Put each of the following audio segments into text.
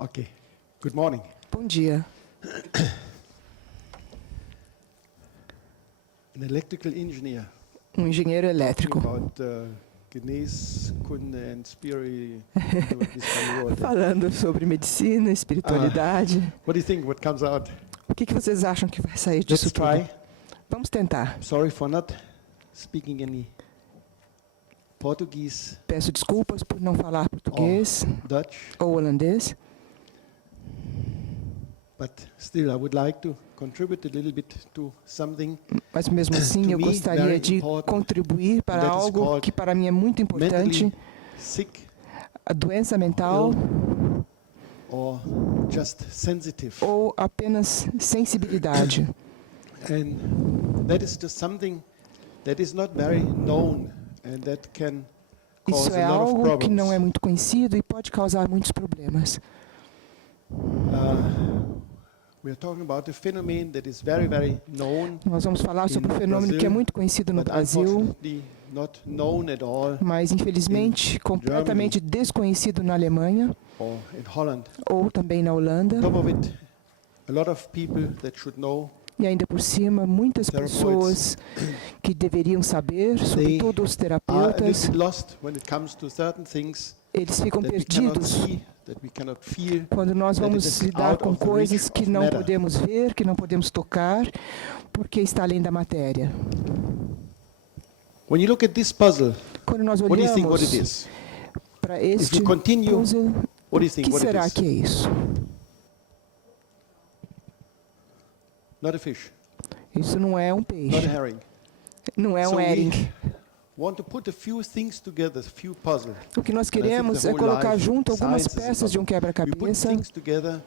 Okay. Good morning. Bom dia. An electrical engineer Engenheiro talking elétrico. about Geneeskunde and spirit, this kind of word. Falando sobre medicina, espiritualidade. What do you think? What comes out? O que vocês acham que vai sair Let's disso try. tudo? Vamos tentar. Sorry for not speaking any Portuguese, Peço desculpas por não falar português Dutch, ou holandês, but still I would like to contribute a little bit to something mas mesmo assim To eu me, gostaria very de important. contribuir para That is algo called que para mim é muito importante, mentally sick a doença mental or just sensitive. ou apenas sensibilidade. And that is just something that is not very known and that can cause Isso é a lot of algo que não é problems. muito conhecido e pode causar muitos problemas. We are talking about a phenomenon that is very, very known, Nós vamos falar sobre um In fenômeno que é Brazil, muito conhecido no but Brasil, unfortunately not known at all, mas infelizmente completamente desconhecido na Alemanha or in Holland. ou também na Holanda. On top of it, a lot of people that should know, E ainda por cima, muitas pessoas que deveriam saber, sobretudo os are a terapeutas, little bit lost when it comes to certain things eles ficam that we cannot perdidos see, that we cannot feel. quando nós that it vamos is lidar out com of the coisas reach que of não matter. podemos ver, que não podemos tocar, porque está além da matéria. When you look at this puzzle, Quando nós what do you think what it olhamos is? para If este you continue, puzzle, what do you o think que what it será is? que é isso? Not a fish, Isso não é um not peixe, a herring. não é So um we hering. want to put a few things together, a few puzzles. O que nós I think queremos the é whole colocar life, junto algumas science is peças de um We put quebra-cabeça, things together,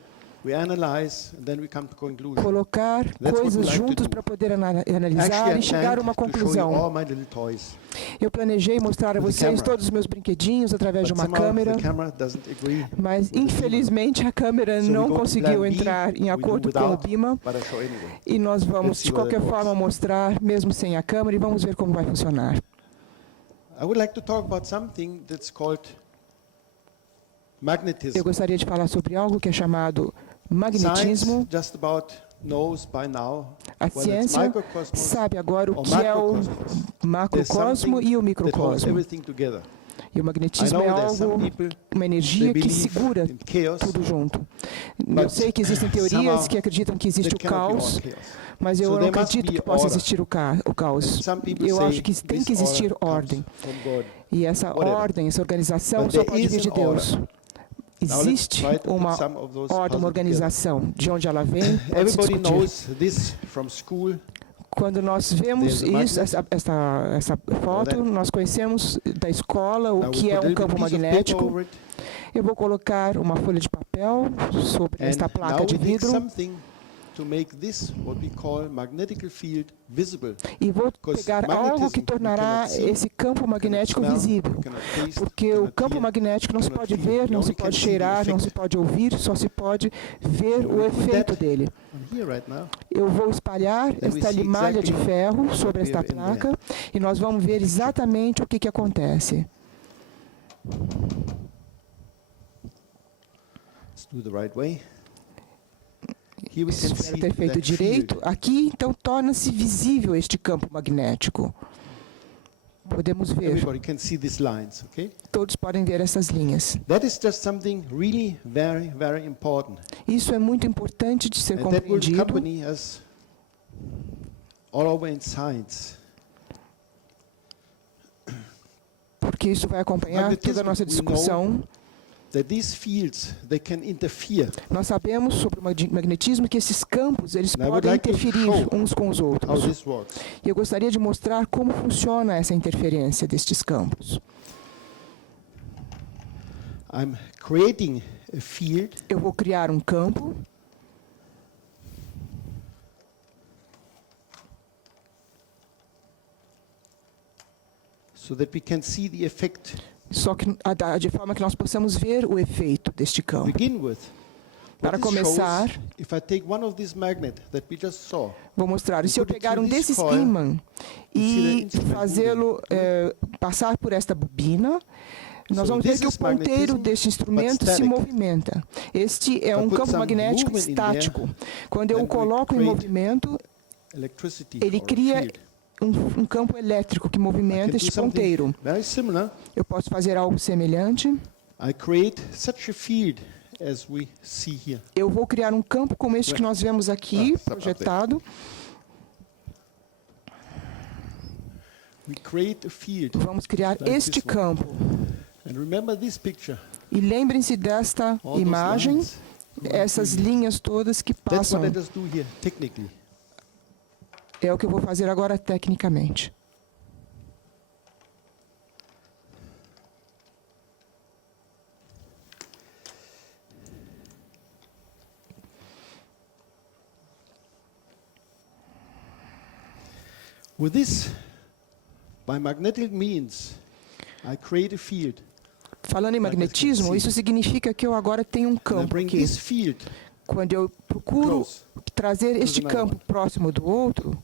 we analyze, and then we come to conclusion. colocar what we coisas like to juntos do. para poder Actually, analisar I e chegar a uma planned to show you all conclusão. my little toys, Eu planejei mostrar a with the vocês camera. todos os meus brinquedinhos através de but uma somehow câmera, the camera doesn't agree. mas with the beamer. infelizmente a câmera So we não go to conseguiu plan B, entrar em we do acordo com o without. Bima, But I show anyway. e nós vamos Let's see de whether qualquer it works. forma mostrar, mesmo sem a câmera, e vamos ver como vai funcionar. I would like to talk about something that's called magnetism. Eu gostaria de falar sobre algo que é chamado magnetismo. Science just about knows by now A whether it's ciência microcosmos sabe agora o or que é o macrocosmos. There's macrocosmo something e o that holds microcosmo. everything together. E o I magnetismo know é there's some algo, people uma they energia que believe segura in chaos, tudo junto. Eu but sei que existem teorias somehow que acreditam que existe o there cannot be caos, all chaos. mas eu So não there must acredito be que possa order. existir o And caos. some people Eu say acho que tem this que existir order comes ordem. from God. E essa Whatever. ordem, essa organização But só there pode is vir de an Deus. Now let's Existe try to put uma some of those ordem, uma puzzles together. organização. De onde ela vem, pode se Everybody discutir. knows this from school. Quando nós vemos There's a isso, essa foto, that. nós conhecemos da escola Now o we que put é a um little campo piece of paper magnético. over it, Eu vou colocar uma folha de papel sobre and esta now placa de we take vidro something to make this what we call magnetic field visible. e vou Because pegar algo magnetism que you tornará cannot see, esse campo magnético smell, visível. you cannot taste, Porque you o cannot campo hear, magnético não se cannot pode feel. ver, You não only se can pode see the cheirar, não effect. se pode ouvir, só se pode ver So o we put efeito that dele. on here right now. Eu vou espalhar Then we esta see limalha de exactly ferro sobre what we esta have in there. placa e nós vamos ver exatamente o que acontece. Let's do the right way. Here we can Espero see ter feito that direito. field. Aqui, então, torna-se visível este campo magnético. Podemos ver. Everybody can see these lines, okay? Todos podem ver essas linhas. That is just something really very, very important. Isso é muito importante de ser And that will compreendido, accompany us all over in science. porque isso vai acompanhar toda a nossa discussão. That these fields, they can interfere. Nós sabemos sobre o magnetismo que esses campos eles And I would podem like to interferir show uns com os How outros. this works. E eu gostaria de mostrar como funciona essa interferência destes campos. I'm creating a field Eu vou criar um campo so that we can see the effect. só que de forma que nós possamos ver o efeito deste To campo. begin with, Para what this começar, shows, if I take one of these magnets that we just saw, vou mostrar. E se eu put it pegar through um this desses coil, ímã you see the e instrument fazê-lo passar por esta bobina, Nós So vamos ver this que o is ponteiro magnetism, deste but instrumento se static. movimenta. Este é I um put campo some magnético movement in there, estático. Quando eu then o we coloco em create movimento, Electricity ele or a cria field. um campo elétrico que I movimenta can do este something ponteiro. very similar. Eu posso fazer algo semelhante. I create such a field as we see here. Eu vou criar um campo como este que nós vemos aqui, projetado. We create a field. Vamos criar like este this one. campo. And remember this picture. E lembrem-se desta All those imagem, lines going essas through here. linhas todas que That's passam. what I just do here, technically. É o que eu vou fazer agora tecnicamente. With this, by magnetic means, I create a field. Falando em Like this can magnetismo, see. isso significa que eu agora tenho um And I campo bring aqui. this field Quando eu procuro close. trazer este another campo one. próximo do outro,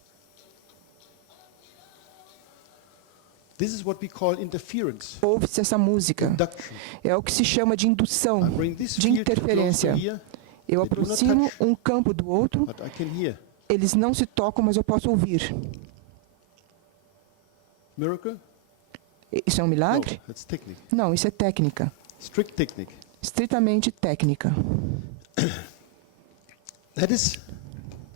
This is what we call interference, ouve-se essa música. induction. É o que se chama de indução, I bring this de field close to interferência. here, Eu They do not aproximo touch. um campo do outro, but I can hear. eles não se tocam, mas eu posso ouvir. Miracle? Isso é um No, milagre? that's technique. Não, isso é técnica. Strict technique. Estritamente técnica. That is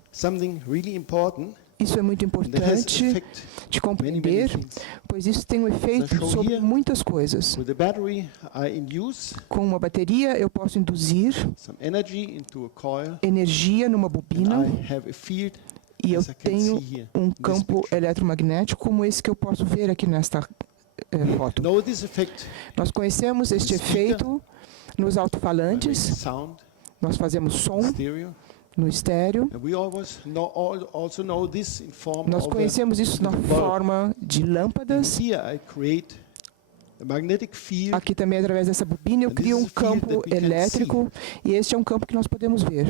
something really important. Isso é muito And that has importante effect de many, many compreender, things. pois isso tem um efeito show sobre here. muitas coisas. With the battery, I induce Com uma bateria, eu posso induzir some energy into a coil, energia numa and bobina I have a field e eu as I can tenho see here. um in this campo picture. eletromagnético como esse que eu posso ver aqui nesta foto. Know this effect Nós conhecemos este speaker. efeito nos by making alto-falantes, sound, nós fazemos som stereo, no estéreo, and we also know this in form nós of a conhecemos isso na bulb. forma de lâmpadas. Here I create a magnetic field. Aqui também, através dessa bobina, eu And this crio is um a field campo that we can elétrico e este é um campo que nós podemos ver.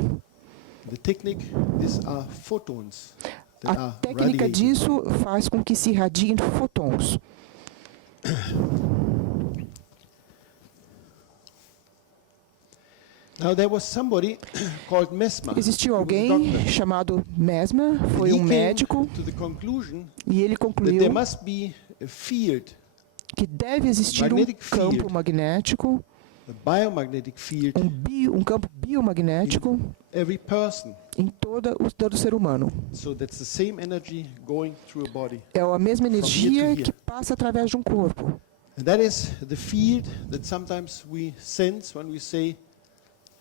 The technique, these are photons that A are técnica radiating. disso faz com que se irradiem fotons. Now there was somebody called Mesmer. Existiu He was a alguém doctor. chamado Mesmer, foi He um came médico, to the conclusion e ele that concluiu there must be a field, que deve existir um magnetic campo field. magnético, a biomagnetic field, um campo biomagnético every person. em todo ser humano. So that's the same energy going through a body. É a mesma here to energia here. que passa através de um corpo. And that is the field that sometimes we sense when we say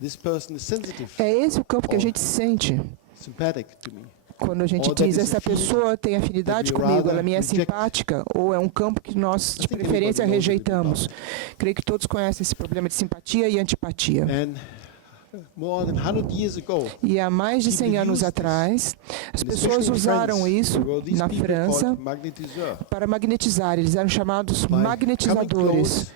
this person is sensitive, É esse o campo que a gente sente sympathetic to me. quando a gente Or that diz is a essa field pessoa tem afinidade that we comigo, rather ela me é reject. simpática, ou é um campo que nós, de think preferência, everybody knows rejeitamos. Creio que todos conhecem esse problema de simpatia e antipatia. And more than 100 years ago, E há mais de 100 anos atrás, as and pessoas especially in usaram France, isso there were these na people França called magnetiseurs. para magnetizar. Eles eram chamados By coming magnetizadores. close,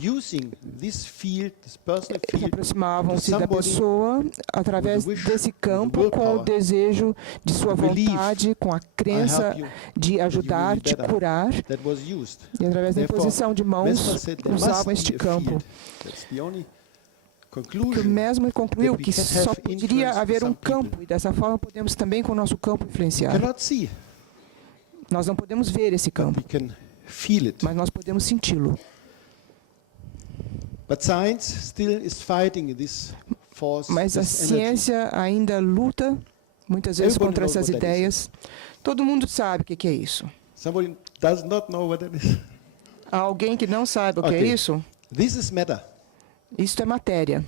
using this field, this personal Que field, aproximavam-se da somebody pessoa através with the wish, desse with the campo com o willpower, desejo de sua belief, vontade, com a I crença help you, de ajudar, be de better. curar. that was used. E através da Therefore, imposição de Mesmer mãos, said there usavam must este be a campo. field. That's the only Que o conclusion. Mesmer concluiu that we que can só have poderia influence haver with um some people. campo, e dessa forma podemos também com o nosso campo influenciar. Cannot see, Nós não podemos ver esse but campo, we can feel it. mas nós podemos senti-lo. But science still is fighting this force, Mas a this energy. ciência ainda luta, muitas vezes, Everybody contra knows essas what that is. ideias. Todo mundo sabe o que é isso. Somebody does not know what that is. Há alguém que não sabe o que é Ok. isso? This is matter. Isto é matéria.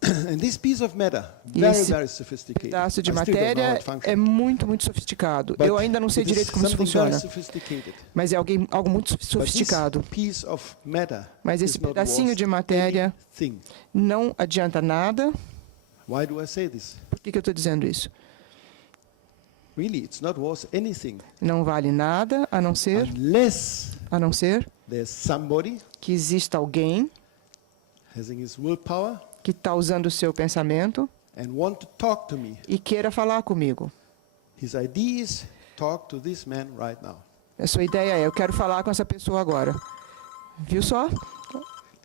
And this piece of matter, E very, esse very sophisticated. pedaço de I still don't know how matéria it functions. é muito, muito sofisticado. But Eu ainda não sei it is direito como isso something very funciona, sophisticated. mas é algo muito But this sofisticado. piece of matter Mas is esse not pedacinho worth de matéria anything. não adianta nada. Why do I say this? Por que eu estou dizendo isso? Really, it's not worth anything Não vale nada a não ser there's somebody que exista alguém having his willpower que está usando o seu pensamento and want to talk to me. e queira falar comigo. His idea is talk to this man right now. A sua ideia é, eu quero falar com essa pessoa agora. Viu só?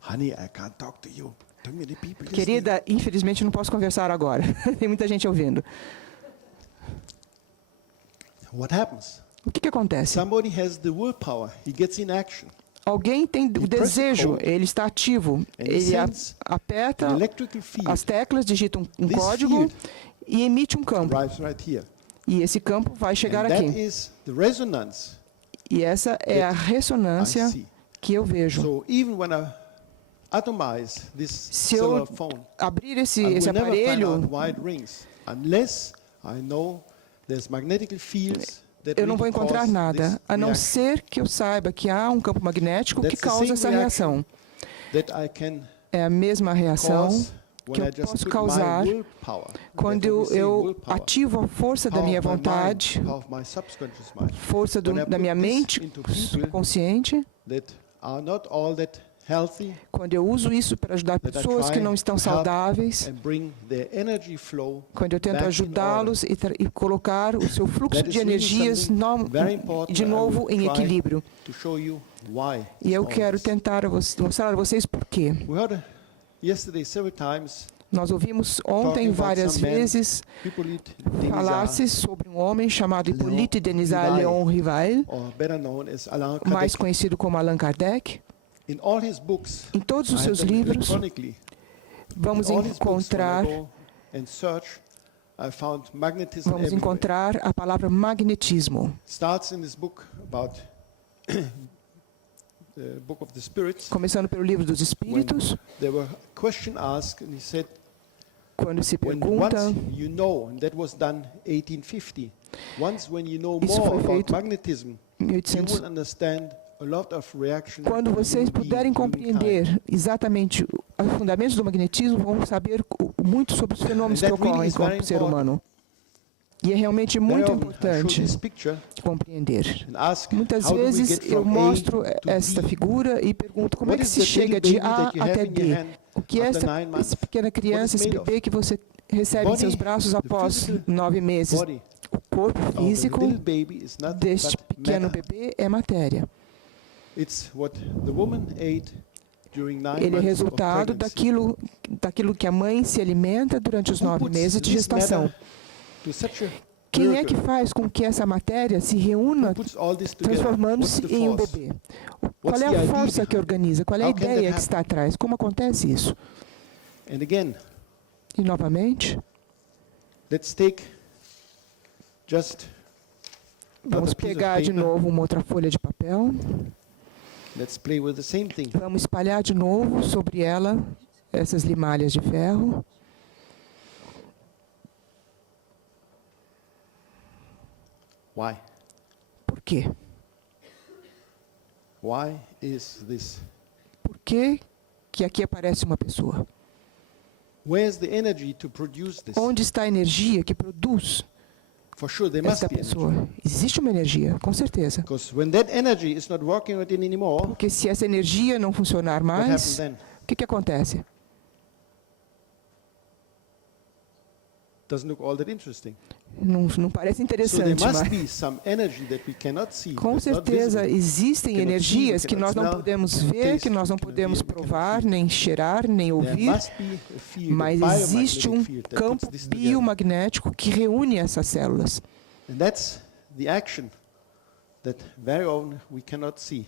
Honey, I can't talk to you. Too many people listening. Querida, infelizmente não posso conversar agora. Tem muita gente ouvindo. What happens? O que acontece? Somebody has the willpower. He gets in action. Alguém tem o desejo, ele está ativo, ele aperta An electrical field as teclas, digita um This código field e emite um campo. arrives right here. E esse campo vai chegar And that aqui. is the resonance E essa é a I ressonância see. que eu vejo. So even when I atomize this Se cellular eu phone, abrir esse I will never find aparelho, out why it rings unless I know there's magnetic fields that eu não vou really encontrar cause nada, this a não reaction. ser que eu saiba que há um campo magnético que That's the causa same essa reaction reação. that I can É a mesma reação cause que when eu I just posso put causar my willpower. quando Therefore we say eu willpower. ativo a força da Power minha of my mind, vontade, power of my subconscious mind, força When I da put minha this mente into people subconsciente. that are not all that healthy Quando eu uso isso para ajudar That I pessoas que try não estão to help saudáveis, and bring their energy flow quando eu tento back in ajudá-los e colocar o seu fluxo That de is really energias something very important de I novo will em try equilíbrio. to show you why. E eu all quero this. tentar mostrar a vocês por quê. We heard yesterday several times Nós ouvimos ontem Talking about várias some man, vezes Hippolyte falar-se Denisard, sobre um homem chamado Léon Hippolyte Denisard Rivail. Léon Rivail, or better known as Allan mais Kardec. conhecido como Allan Kardec. In all his books, Em todos os I seus have them livros, electronically. vamos In all his books, when I encontrar, go and search, I found magnetism vamos everywhere. encontrar a palavra magnetismo. Starts in this book about the book of the spirits. Começando pelo livro dos Espíritos, There were question asked, and he said, quando se when pergunta, once you know, and that was done 1850. Once when you know Isso more foi about feito magnetism, you 1800, will understand a lot of reaction. quando in vocês human being, puderem humankind. compreender exatamente os fundamentos do magnetismo, vão saber muito sobre os fenômenos que And that really ocorrem is com very o ser important. humano. E é realmente Very muito often I show importante this picture compreender. and ask, Muitas how do we vezes get eu from mostro A to esta B? figura e pergunto como é What que is se that chega little de baby A that you have até in your D. hand O que é after essa 9 months? pequena criança, esse made of? bebê que você recebe em Body, seus braços the após physical 9 meses? Body O corpo of the físico little baby is nothing deste but pequeno matter. bebê é matéria. It's what the woman ate during 9 Ele é months resultado of pregnancy. daquilo que a mãe se alimenta durante os Who 9 puts meses de this gestação. matter to such a Quem é que miracle? faz com que essa matéria se Who reúna, puts all this together? What's transformando-se the em um force? bebê? Qual What's é the a idea força que behind? organiza? Qual é a How can that ideia que happen? está atrás? Como acontece isso? And again, E novamente, let's take just vamos another piece of pegar de paper. novo uma outra folha de papel. Let's play with the same thing. Vamos espalhar de novo sobre ela essas limalhas de ferro. Why? Por quê? Why is this? Por que que aqui aparece uma pessoa? Where's the energy to produce this? Onde está a energia que produz For sure, there must esta be energy. pessoa? Existe uma energia, com certeza. Because when that energy is not working within anymore, Porque se essa energia não funcionar what happens mais, then? o que acontece? Doesn't look all that interesting. Não parece So there interessante, must mas be some energy that we cannot see. com that's not certeza visible. existem Cannot see, energias que cannot nós não smell, podemos cannot ver, taste, que nós não cannot podemos hear, cannot provar, feel. nem cheirar, nem There ouvir, must be a field, a mas existe biomagnetic um field that campo puts this together. biomagnético que reúne essas células. And that's the action that very often we cannot see.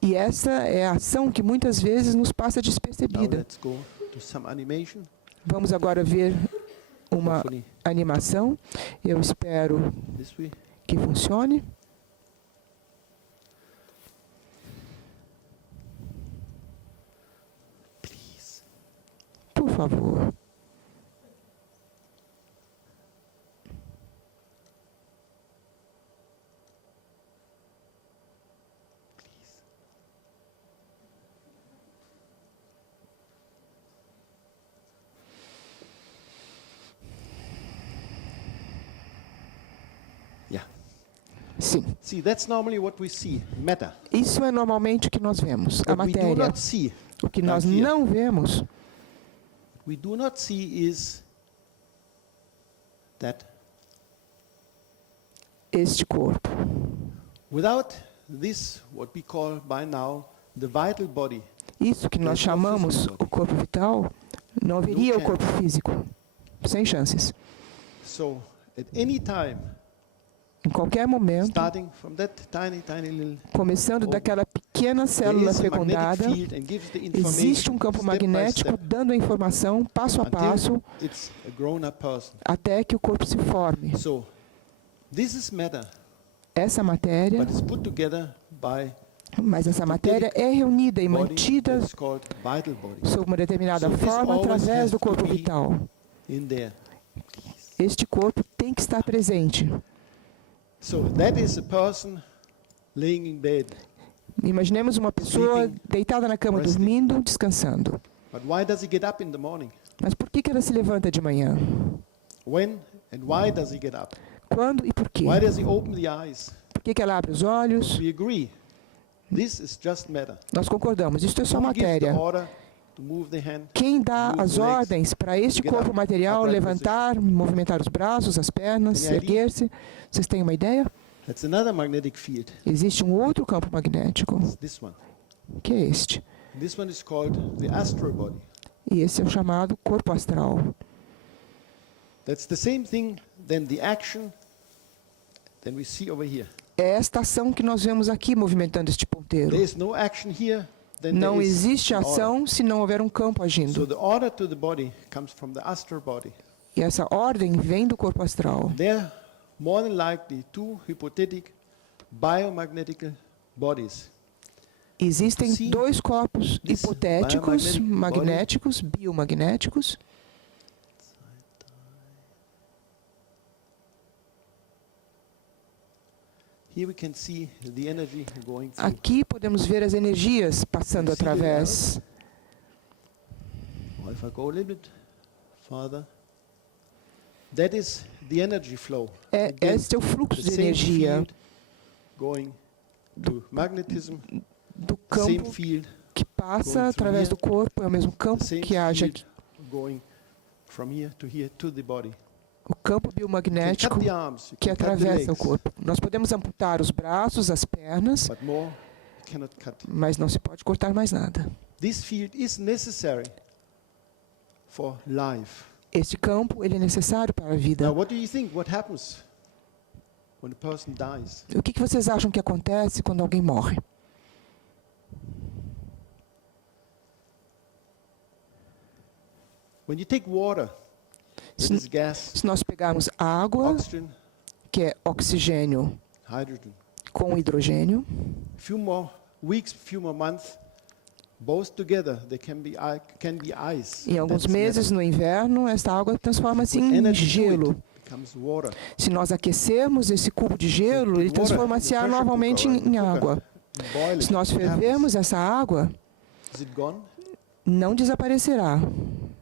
E essa é a ação que muitas vezes nos passa Now despercebida. let's go to some animation. Vamos agora ver uma Hopefully animação. Eu espero this way. que funcione. Please. Por favor. Please. Yeah. Sim. See, that's normally what we see, matter. Isso é normalmente o que nós vemos, a What we do matéria. not see, O que nós here. não vemos we do not see is that este corpo. without this, what we call by now the vital body, Isso que nós There's no chamamos physical body. o corpo vital, não haveria o corpo físico. Sem chances. So at any time, Em qualquer momento, starting from that tiny little, começando ovum, daquela pequena there célula is a magnetic fecundada, field and gives the existe information um campo step by magnético step dando a informação passo a passo until it's a grown-up person. até que o corpo se forme. So this is matter, Essa matéria, but it's put together by mas essa matéria é reunida e body mantida that's called vital body sob uma determinada So this forma always através has do to corpo be vital. in there. Este corpo tem que estar presente. So that is a person laying in bed. Imaginemos uma pessoa Sleeping, deitada na cama, resting. dormindo, descansando. But why does he get up in the morning? Mas por que ela se levanta de manhã? When and why does he get up? Quando e por quê? Why does he open the eyes? Por que ela abre os olhos? We agree. This is just matter. Nós concordamos, isto é só Who gives the matéria. order to move the hand? Quem dá Move as the legs, ordens para este get corpo up, material upright levantar, movimentar os braços, as pernas, Any idea? erguer-se? Vocês têm uma ideia? That's another magnetic field. Existe um outro campo magnético, It's this one. que é este. This one is called the astral body. E esse é o chamado corpo astral. That's the same thing than the action than we see over here. É esta ação que nós vemos aqui movimentando este ponteiro. There is no action here, then Não there is existe an order. ação se não houver um campo So agindo. the order to the body comes from the astral body. E essa ordem vem do corpo astral. They're more than likely two hypothetical biomagnetic bodies. Existem Sim. dois corpos This hipotéticos, biomagnetic body. magnéticos, biomagnéticos. Here we can see the energy going through. Aqui podemos ver as energias passando See the através. Or if I go a little bit farther, that is the energy flow. Again, Este é o fluxo the de same energia field going to magnetism, do same campo field, que going passa through através here, do corpo, é o mesmo the campo same que age field aqui. going from here to the body. O campo You can biomagnético cut the arms, you que can cut the atravessa o legs, corpo. Nós podemos amputar os braços, as pernas, but more you cannot cut. mas não se pode cortar mais nada. This field is necessary for life. Este campo ele é necessário para a vida. Now, what do you think? What happens when a person dies? O que vocês acham que acontece quando alguém morre? When you take water, that is gas, Se nós pegarmos água, oxygen, que é oxigênio hydrogen, com hidrogênio, few more weeks, few more months, both together, they can be ice. em alguns That's meses no inverno, esta água transforma-se matter. em Energy to gelo. it becomes water. Se nós aquecermos esse cubo de gelo, ele Put water transforma-se in the pressure novamente cooker or in em the água. cooker, boil it, Se nós what happens? fervermos essa água, Is it gone? não desaparecerá.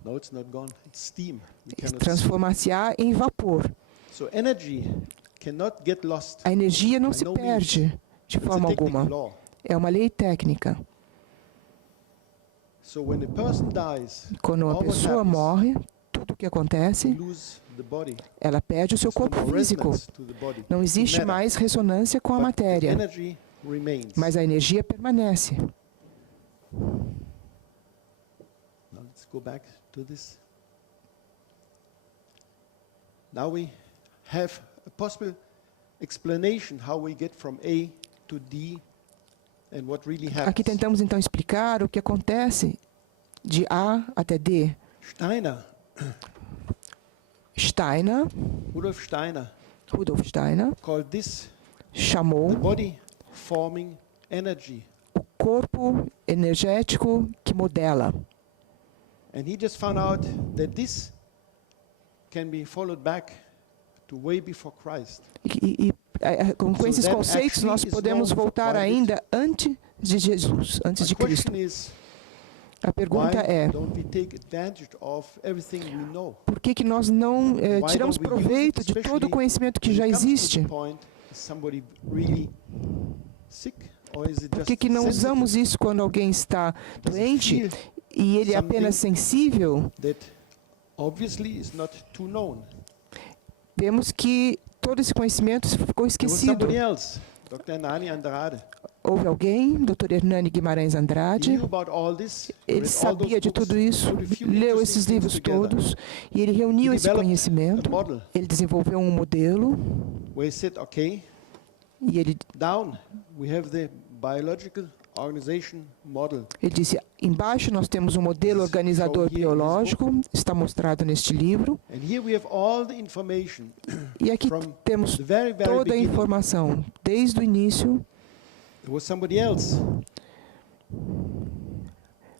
No, it's not gone. It's steam. We cannot see. Transformar-se-á em vapor. So energy cannot get lost. A energia não By se no perde de It's a forma technical alguma. law. É uma lei técnica. So when a person dies, Quando uma all what pessoa happens, morre, tudo o que you acontece, lose the body. ela perde o seu There's no corpo more físico. resonance to the body, Não to existe matter. mais ressonância com a But the matéria, energy remains. mas a energia permanece. Now let's go back to this. Now we have a possible explanation how we get from A to D and what really Aqui happens. tentamos então explicar o que acontece de A até D. Rudolf Steiner Rudolf Steiner, called this chamou the body forming energy. o corpo energético que modela. And he just found out that this can be followed back to way before Christ. Com So esses that conceitos, actually nós is podemos known for voltar quite a bit. ainda antes de Jesus, antes The de Cristo. question is, A pergunta why é, don't we take advantage of everything we know? por que nós não Why tiramos don't we use it, proveito de todo o especially conhecimento que when já it comes to the existe? point, is somebody really sick, or is it Por just que não sensitive? usamos isso quando alguém está Does it doente feel e ele é apenas sensível? that obviously is not too known? Vemos que todo esse conhecimento ficou There was esquecido. somebody else, Dr. Nani Andrade. Houve alguém, Dr. Hernani Guimarães He Andrade, knew about all this, ele read all those sabia de books, tudo isso, put a few leu interesting esses things livros together. todos e ele reuniu He esse developed conhecimento. a model Ele desenvolveu um modelo where he said, okay, e ele down we have the biological organization model. disse, embaixo nós temos um modelo This is organizador shown here in this biológico, está mostrado neste livro, And here we have all the information e aqui from temos the very toda a beginning. informação, desde o início. There was somebody else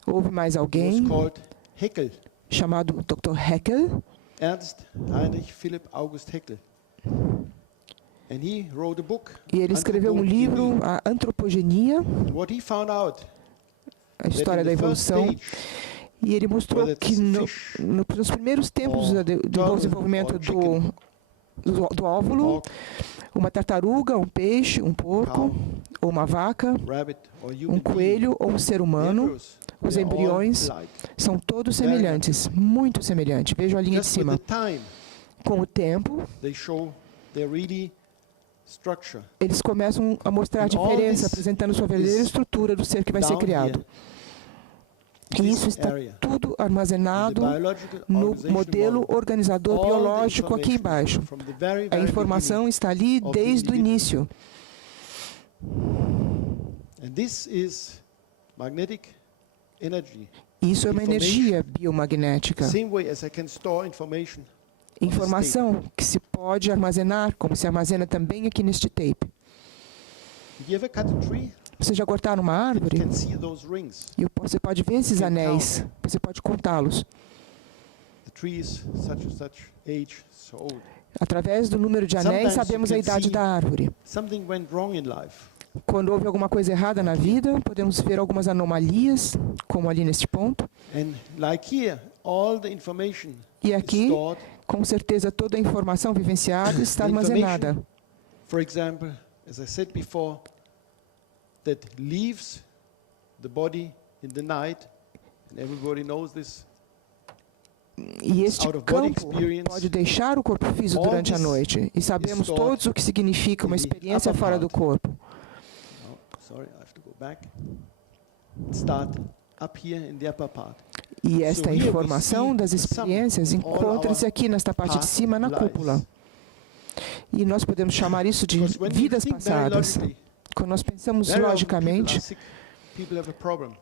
Houve mais who was alguém called Haeckel, chamado Dr. Haeckel, Ernst Heinrich Philipp August Haeckel. And he wrote a book, e ele escreveu um livro, A Antropogenia, And what he found out, a that história in da the first evolução, stage, e ele mostrou whether que it's a fish nos primeiros tempos or do turtle desenvolvimento or chicken, do óvulo, pork, uma tartaruga, um peixe, um porco, cow, ou uma vaca, rabbit, or human um being, coelho ou um ser the humano, embryos, os they are all embriões alike. são todos Very semelhantes, muito semelhantes. Vejam a linha de Just with cima. the time, Com o tempo, they show their really structure. eles começam a mostrar a And all diferença, this apresentando sua verdadeira is estrutura do ser que vai ser Down criado. here, E isso this está area, tudo in the armazenado biological no organization modelo model. organizador All the biológico aqui information embaixo. from the very, A very informação está ali of the desde o individual. início. beginning. And this is magnetic energy. Isso é uma energia biomagnética. Same way as I can store information. Informação que se pode armazenar, como se armazena também aqui neste tape. Did you ever cut a tree? Você já cortaram uma You árvore? can see those rings. E você pode ver esses can anéis. Você pode contá-los. The tree is such and such age, so old. Através do número de anéis, Sometimes you sabemos a can idade see- da árvore. Something went wrong in life. Quando houve alguma coisa errada na vida, podemos ver algumas anomalias, como ali neste ponto. And like here, all the information E is aqui, stored. com certeza, toda a informação vivenciada está The armazenada. For example, as I said before, that leaves the body in the night, and everybody knows this. E este Out of body campo experience, pode deixar o corpo físico all durante a this noite. E sabemos stored todos o que significa uma in the experiência upper fora do part. corpo. Oh, sorry, I have to go back. Start up here in the upper part. E esta So here we informação see das the sum experiências of all encontra-se our aqui nesta parte de past cima, na lives. cúpula. E nós podemos chamar isso de Because when you vidas think very passadas. logically, Quando nós pensamos very often logicamente, people are sick, people have a problem.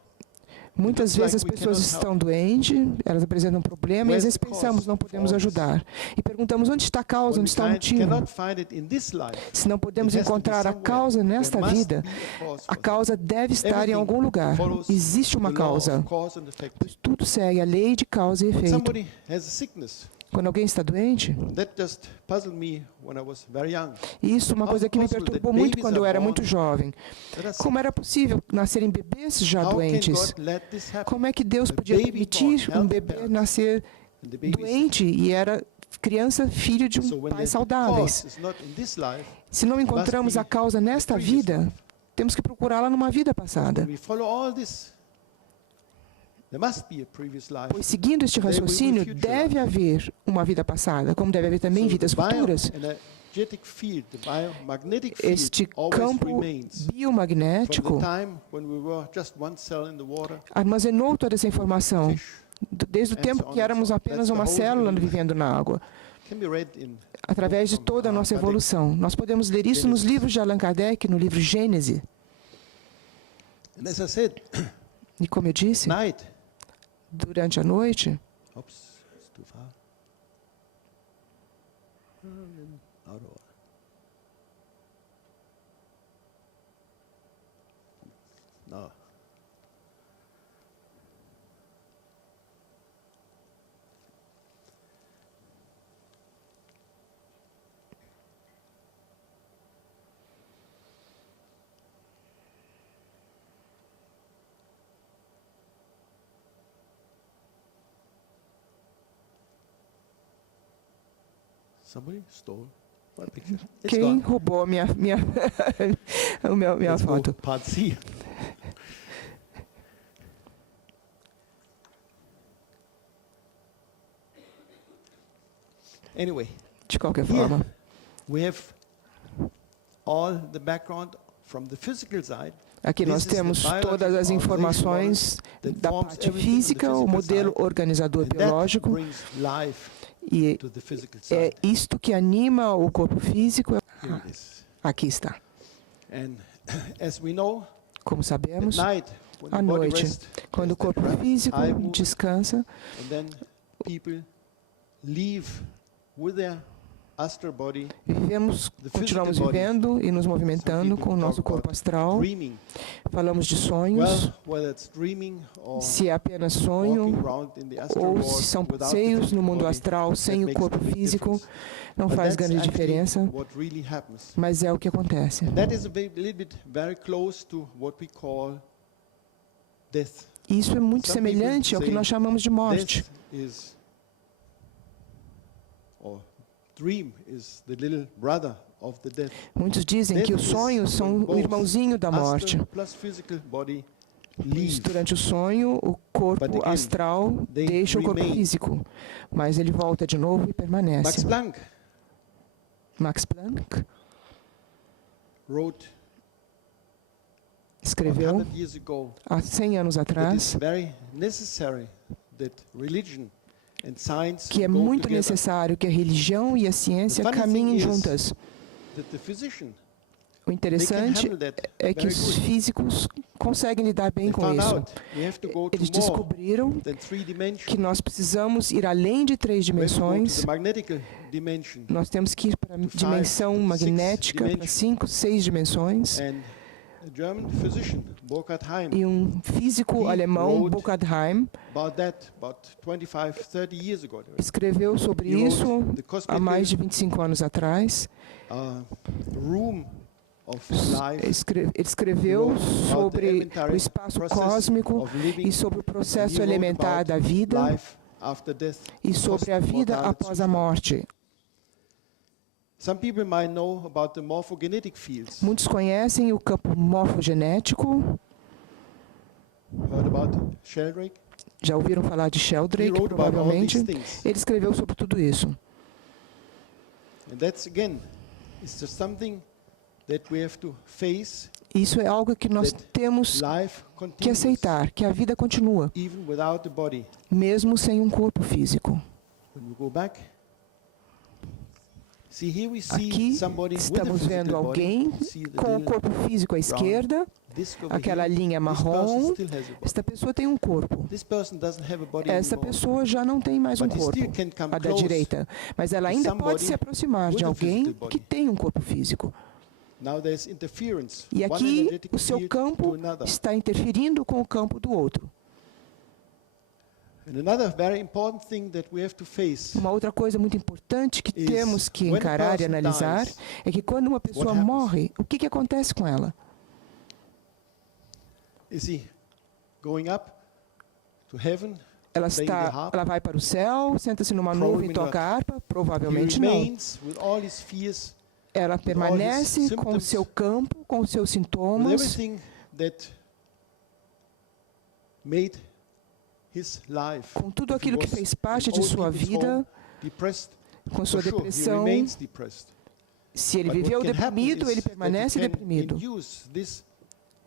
muitas It's like vezes as we pessoas cannot estão doentes, elas apresentam um problema, e às Where's vezes the cause pensamos, não of podemos all this? ajudar. E perguntamos, onde está a causa, When onde we está o motivo? cannot find it in this life, Se não podemos it has to be encontrar a somewhere. causa nesta There must vida, be a cause a for causa deve estar em Everything algum lugar. follows Existe uma the law of causa, cause and effect. pois tudo segue a lei de causa e efeito. Somebody has a sickness. Quando alguém está doente, That just puzzled me when I was very young. e isso é uma How coisa que me possible that perturbou muito babies quando eu are era born muito jovem. That are sick. Como era possível nascerem bebês já How can doentes? God let this happen? Como é que Deus A podia baby permitir born um healthy bebê parents. nascer And the baby is sick. doente e era criança, filho de So when pais the saudáveis? cause is not in this life, Se não encontramos be a causa nesta previous vida, life. temos que procurá-la numa vida passada. when we follow all this, there must be a previous life. Pois seguindo este There will be raciocínio, future deve life. haver uma vida passada, como deve haver também So vidas the futuras. bioenergetic field, the biomagnetic field Este always campo remains. From biomagnético the time when we were just one cell in the water, armazenou toda essa informação, fish, desde o and tempo so on que and éramos so on. apenas That's the uma whole célula evolution. vivendo na água, can be read in através de from toda a Allan nossa Kardec. evolução. Nós podemos ler isso nos Gênesis. livros de Allan Kardec, no livro Gênese. And as I said, E como eu disse, night. durante a noite, Oops, it's too far. Out of order. No. Somebody stole my picture. It's quem gone. roubou a minha minha Let's go foto? part C. Anyway, De qualquer Here. forma, we have all the background from the physical side. Aqui nós This is the temos biological todas as organization informações that da forms parte everything in the física, o physical modelo side, organizador and that biológico, brings life e to the physical é side. isto que anima o corpo físico. Here it is. Aqui está. And as we know, Como at sabemos, night, when the à body noite, rests, quando o there's that corpo rapid físico eye movement, descansa, and then people leave with their astral body, continuamos vivendo e nos movimentando com o nosso corpo astral. dreaming. Falamos de sonhos, Well, whether it's dreaming or se é apenas walking sonho around in the astral ou world se são without the passeios physical no mundo body, astral sem o makes corpo a big físico, difference. não But faz that's grande actually diferença, what really happens. mas é o que acontece. That is little bit very close to what we call death. Isso é muito Some people semelhante ao que say nós chamamos de morte. Death is, or dream is the little brother of the death. Muitos dizem que os sonhos são o irmãozinho da morte. Astral plus physical body Pois leave. durante o sonho, o But corpo again, astral they deixa o corpo remain. físico, mas ele volta de novo e Max permanece. Planck Max Planck wrote escreveu 100 years ago há 100 anos that it's atrás very necessary that religion and science que é go muito together. necessário que a religião e a ciência The funny caminhem thing is juntas. That the physician, O they can interessante handle that é que very os good. físicos conseguem lidar bem They com found isso. out we have to go to Eles more descobriram than 3 dimensions. que nós precisamos ir além de 3 We have to go to dimensões. the magnetic dimension. Nós temos que ir para a To 5, dimensão 6 magnética, para dimensions. 5, 6 dimensões. And a German physician, Burkhard Heim, E um físico He alemão, wrote Burkhard Heim, about 25, 30 years ago. escreveu sobre He wrote isso the há cosmic mais de 25 anos atrás. room of life. Ele escreveu He wrote about the sobre elementary o espaço process cósmico of living, e sobre o and he processo wrote elementar about da vida life after death, e sobre a vida post-mortality após a Zustand. morte. Some people might know about the morphogenetic fields. Muitos conhecem o campo morfogenético. Heard about Sheldrake? Já ouviram falar de He Sheldrake, wrote about all these provavelmente. things. Ele escreveu sobre tudo isso. And that's again, it's just something that we have to face. Isso é algo que nós That temos Life que continues, aceitar, que a vida continua, even without the body. mesmo sem um corpo físico. When we go back, see here we see Aqui somebody with a estamos vendo physical body. alguém See the com o little corpo físico à esquerda, disc over aquela here. linha This person marrom. still has a body. Esta pessoa tem um corpo. This person doesn't have a body Essa anymore. pessoa já não tem mais um But he corpo, still can come a da close direita. Mas ela to ainda pode somebody se aproximar de with a alguém physical que body. tem um corpo físico. Now there's interference. E One aqui energetic o seu field campo to another. está interferindo com o campo do outro. And another very important thing that we have to face Uma outra coisa muito importante que is temos que when a encarar e person analisar dies, é que quando uma pessoa happens? morre, o que acontece com ela? is he going up to heaven? Ela Playing the harp? ela vai para o céu, senta-se numa Probably nuvem e toca not. harpa? He Provavelmente não. remains with all his fears, Ela permanece com o symptoms, seu campo, com os seus with sintomas, everything that made his life. com tudo If he aquilo que was fez parte in de old sua people's vida, home, depressed, com sua for sure, he depressão. remains depressed. Se ele But viveu what can happen deprimido, is ele that he permanece can deprimido. induce this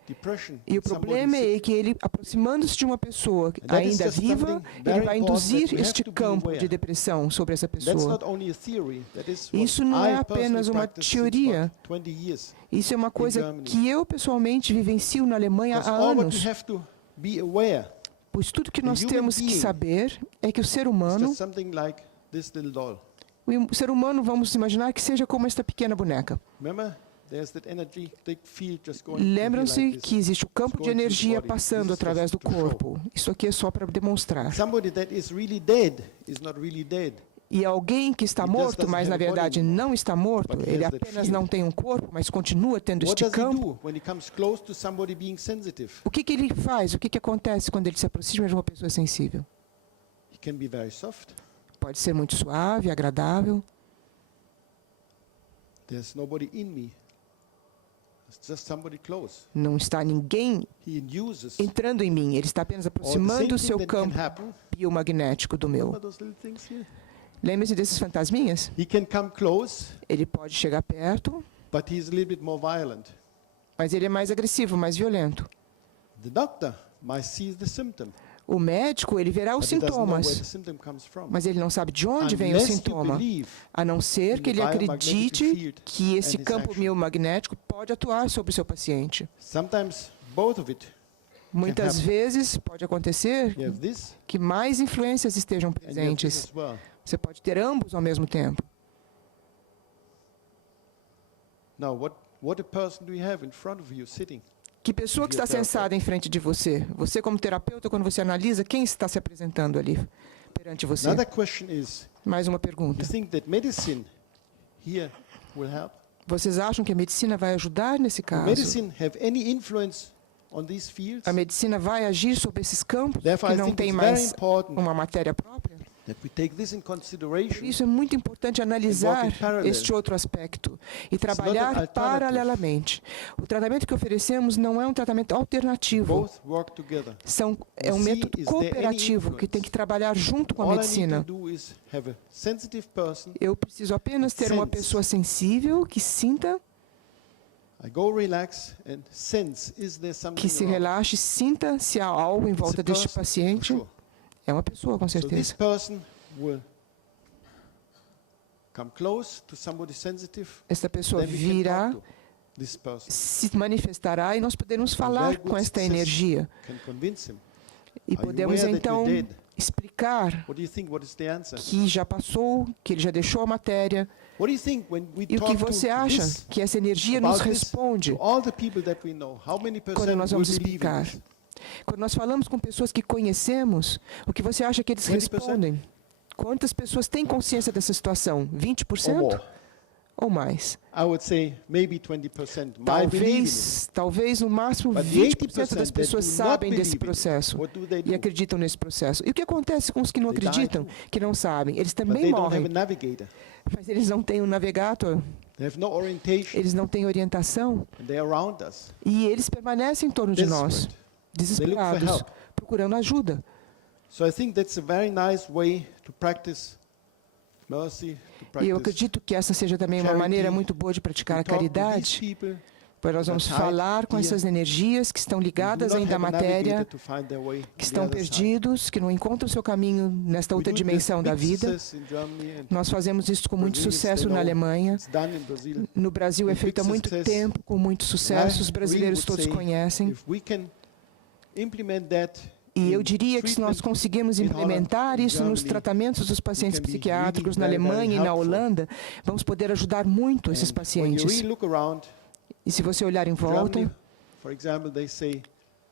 depression E o in somebody problema sick. é que ele, aproximando-se de uma pessoa And that is ainda just viva, something ele very vai important that induzir we have este to be campo aware. de depressão sobre essa That's pessoa. not only a theory, that is what Isso não I é personally apenas uma practice since teoria. about 20 years. Isso é uma coisa Germany. que eu pessoalmente vivencio na Alemanha Because há all what anos. we have to be aware Pois tudo que the nós human temos que being saber é que o ser is humano, just something like this little doll. o ser humano, vamos imaginar que seja como esta pequena boneca. Remember, there's that energetic field just going through here Lembram-se like this. que existe o campo de going through the energia body. passando This is através do just to show. corpo. Isso aqui é só para demonstrar. Somebody that is really dead is not really dead. E alguém que está He just morto, doesn't mas have na a body verdade anymore. não está morto, But he ele has that apenas field. não tem um corpo, mas continua tendo What este does he campo. do when he comes close to somebody being sensitive? O que ele faz? O que acontece quando ele se aproxima de uma pessoa sensível? He can be very soft. Pode ser muito suave, agradável. There's nobody in me. It's just somebody close. Não está ninguém He induces entrando em mim. Ele está apenas all the aproximando same o thing seu that can campo happen. biomagnético do meu. Remember those little things here? Lembre-se desses fantasminhas? He can come close, Ele pode chegar perto, but he's a little bit more violent. mas ele é mais agressivo, mais violento. The doctor might see the symptom, O médico, ele verá os but he doesn't know where the sintomas, symptom comes from. mas ele não sabe de onde vem o Unless you sintoma, believe a não ser que ele acredite que esse and its campo action. biomagnético pode atuar sobre o seu paciente. Sometimes both of it. Muitas happen. vezes pode acontecer You have this que mais influências estejam and you have this presentes. as well. Você pode ter ambos ao mesmo tempo. Now, what a person do you have in front of you sitting? Que pessoa que está sentada em frente de você? Você, como terapeuta, quando você analisa, quem está se apresentando ali perante você? Another question is, Mais uma you pergunta. think that medicine here will help? Vocês acham que a medicina vai ajudar nesse Will caso? medicine have any influence on these fields? A medicina vai agir sobre esses campos Therefore, que I não think têm it's very mais important uma matéria própria? that we take this in Por consideration. isso é muito importante analisar parallel. este outro aspecto e not an trabalhar alternative. paralelamente. O tratamento que oferecemos não é um tratamento alternativo. Both work together. É um See, método is there any cooperativo que influence? tem que trabalhar junto com a All I need medicina. to do is have a sensitive person. Eu preciso apenas ter uma Sense. pessoa sensível que sinta, I go relax and sense, is there something que se around? relaxe, sinta se há algo em It's a volta deste person, for paciente. sure. É uma pessoa, com So this certeza. person will come close to somebody sensitive. Esta pessoa Then we can virá, talk to this person, se manifestará e nós podemos falar very good com esta success. energia. can convince him. E Are you podemos aware that então you're dead? explicar What do you think? What is the answer? que já passou, que ele já deixou a matéria. What do you think when we E o que talk você to acha this, que essa energia nos about this, responde to all the people that we know? How many quando percent nós will vamos believe in explicar? this? Quando nós falamos com pessoas que conhecemos, o que você acha que eles 20%? respondem? Quantas pessoas têm consciência dessa situação? 20%? Or more? Ou mais? I would say maybe 20% might believe in it. Talvez no máximo But the 20% das 80% pessoas that do not sabem desse believe in it, processo what do they e do? acreditam nesse processo. E o que acontece com os que não They die acreditam, too. que não sabem? Eles But também they don't have a morrem, navigator. mas eles não têm um navegador, They have no orientation. eles não têm orientação And they are around us. e eles permanecem em torno de nós, Desperate. They look for desesperados, help. procurando ajuda. So I think that's a very nice way to practice mercy, to E eu practice acredito que essa seja também uma charity, maneira muito boa de praticar a to talk to these caridade, people pois nós vamos that hide falar com here, essas energias que estão who do ligadas not ainda à have a matéria, navigator to find their way que to the estão other side. perdidos, que não encontram seu caminho nesta We outra do dimensão this da big vida. success in Germany and Nós fazemos isso com muito Brazilians, sucesso they na know Alemanha. it's done in Brazil. No Brasil é with feito há big muito success. tempo, com muito sucesso. Os I brasileiros really todos would say, conhecem. If we can implement that E eu in diria que se nós treatment conseguirmos in implementar Holland, in isso nos Germany, tratamentos dos pacientes can be psiquiátricos really na very, very Alemanha e na helpful. Holanda, vamos poder ajudar muito esses and when you pacientes. really look around E se você olhar em volta Germany, for example, they say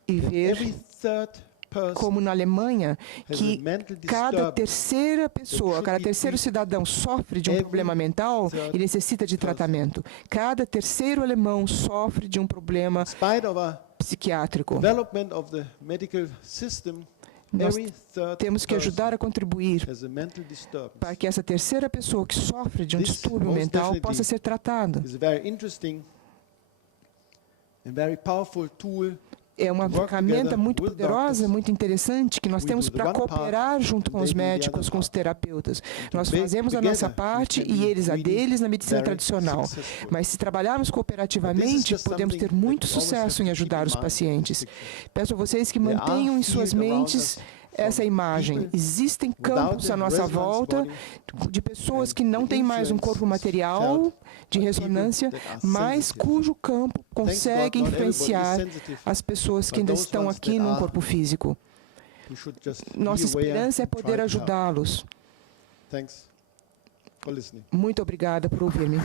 e ver every third person como na Alemanha, has que a mental cada disturbance. terceira pessoa, should cada be terceiro treated. cidadão sofre de um Every problema mental third e necessita de person. tratamento. Cada terceiro alemão sofre de um problema In spite of a psiquiátrico. development of the medical system, Nós every third temos que ajudar a contribuir has a mental disturbance. para que essa terceira pessoa que sofre de um This distúrbio most mental definitely possa ser tratada. It's a very interesting and very powerful tool. É uma work ferramenta together muito with poderosa, doctors. muito interessante, que nós We temos do the para one part, cooperar junto com and os they do the médicos, other com os part. terapeutas. Nós Together, fazemos a nossa we parte can e be eles a really deles na medicina very tradicional. successful. Mas se trabalharmos cooperativamente, just podemos something ter muito that we always sucesso em have to keep ajudar in os mind, pacientes. this picture. Peço a vocês que There are mantenham em suas fields around mentes us essa from imagem. people Existem without campos the à nossa resonance volta body de pessoas and que não the têm mais um influence corpo is material felt de by people ressonância, that are mas sensitive. cujo campo Thank God, consegue not everybody is influenciar sensitive. as pessoas que But ainda those estão ones aqui that num are, corpo físico. we should just be Nossa aware esperança é and try poder to help. ajudá-los. Thanks for listening. Muito obrigada por ouvir-me.